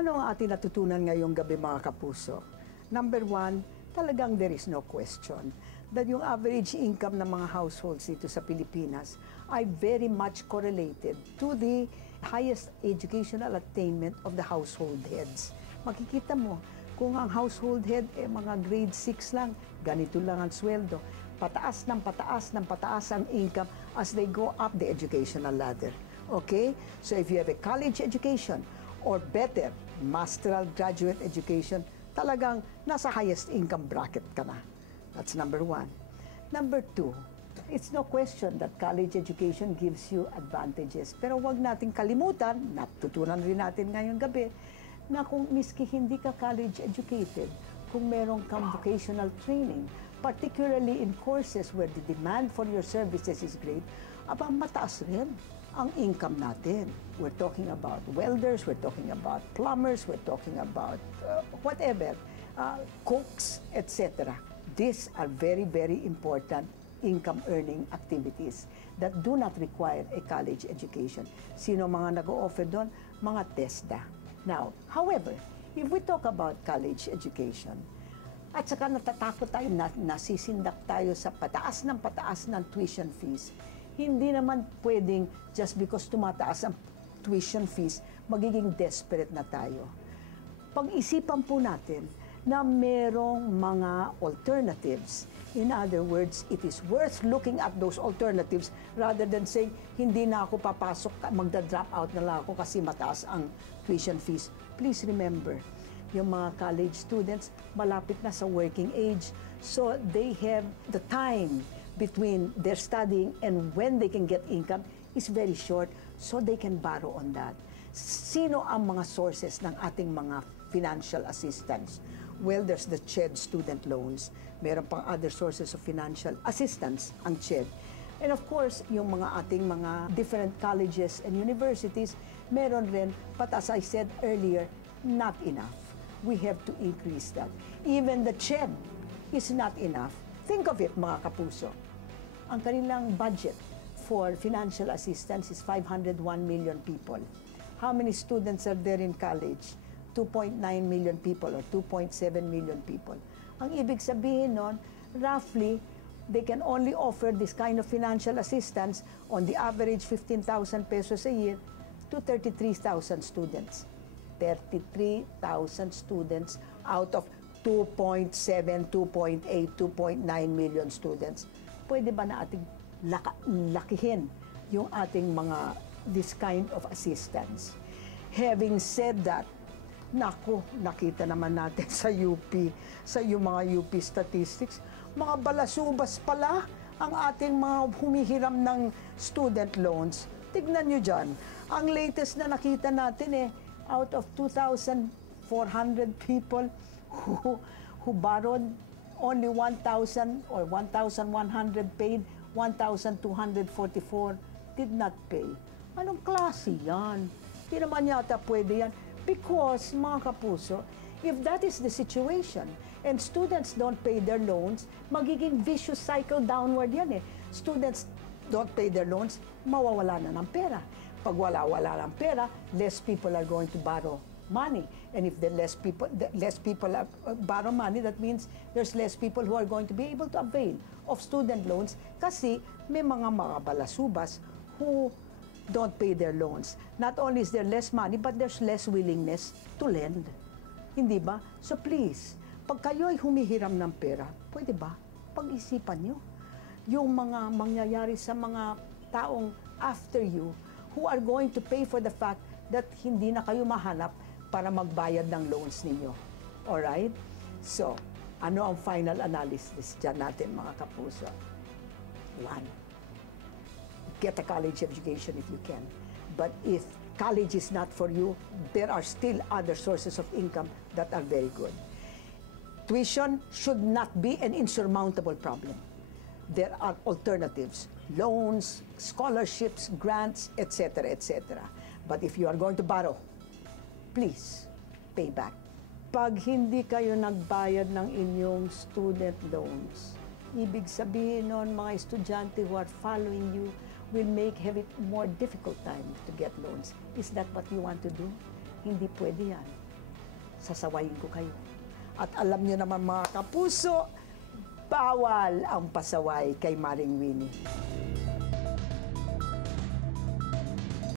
Ano ang ating natutunan ngayong gabi mga kapuso? Number one, talagang there is no question that yung average income ng mga households dito sa Pilipinas ay very much correlated to the highest educational attainment of the household heads. Makikita mo, kung ang household head mga grade 6 lang, ganito lang ang sweldo. Pataas ng pataas ng pataas ang income as they go up the educational ladder. Okay? So if you have a college education or better, masteral graduate education, talagang nasa highest income bracket ka na. That's number one. Number two, it's no question that college education gives you advantages. Pero wag nating kalimutan, natutunan rin natin ngayong gabi, na kung miski hindi ka college educated, kung meron kang vocational training, particularly in courses where the demand for your services is great, mataas rin ang income natin. We're talking about welders, we're talking about plumbers, we're talking about whatever, cooks, etc. These are very, very important income-earning activities that do not require a college education. Sino mga nag-o-offer doon? Mga TESDA. Now, however, if we talk about college education, at saka natatakot tayo, nasisindak tayo sa pataas ng tuition fees, hindi naman pwedeng just because tumataas ang tuition fees, magiging desperate na tayo. Pag-isipan po natin na merong mga alternatives. In other words, it is worth looking at those alternatives rather than saying, hindi na ako papasok, magda-drop out na lang ako kasi mataas ang tuition fees. Please remember, yung mga college students, malapit na sa working age, so they have the time between their studying and when they can get income is very short, so they can borrow on that. Sino ang mga sources ng ating mga financial assistance? Well, there's the CHED student loans. Meron pang other sources of financial assistance, ang CHED. And of course, yung mga ating mga different colleges and universities, meron rin, but as I said earlier, not enough. We have to increase that. Even the CHED is not enough. Think of it, mga kapuso. Ang kanilang budget for financial assistance is 501 million people. How many students are there in college? 2.9 million people or 2.7 million people. Ang ibig sabihin nun, roughly, they can only offer this kind of financial assistance on the average 15,000 pesos a year to 33,000 students. 33,000 students out of 2.7, 2.8, 2.9 million students. Pwede ba na ating lakihin yung ating mga this kind of assistance? Having said that, naku, nakita naman natin sa UP, sa yung mga UP statistics, mga balasubas pala ang ating mga humihiram ng student loans. Tignan nyo dyan, ang latest na nakita natin out of 2,400 people who borrowed, only 1,000 or 1,100 paid, 1,244 did not pay. Anong klase yan? Hindi naman yata pwede yan. Because, mga kapuso, if that is the situation and students don't pay their loans, magiging vicious cycle downward yan . Students don't pay their loans, mawawala na ng pera. Pag wala ng pera, less people are going to borrow money. And if the less people borrow money, that means there's less people who are going to be able to avail of student loans kasi may mga balasubas who don't pay their loans. Not only is there less money, but there's less willingness to lend. Hindi ba? So please, pag kayo'y humihiram ng pera, pwede ba? Pag-isipan nyo yung mga mangyayari sa mga taong after you who are going to pay for the fact that hindi na kayo mahanap para magbayad ng loans ninyo. Alright? So, ano ang final analysis dyan natin, mga kapuso? One, get a college education if you can. But if college is not for you, there are still other sources of income that are very good. Tuition should not be an insurmountable problem. There are alternatives, loans, scholarships, grants, etc., etc. But if you are going to borrow, please pay back. Pag hindi kayo nagbayad ng inyong student loans, ibig sabihin nun, mga estudyante who are following you will have it more difficult time to get loans. Is that what you want to do? Hindi pwede yan. sasawayin ko kayo. At alam nyo naman mga kapuso, bawal ang pasaway kay Mareng Winnie.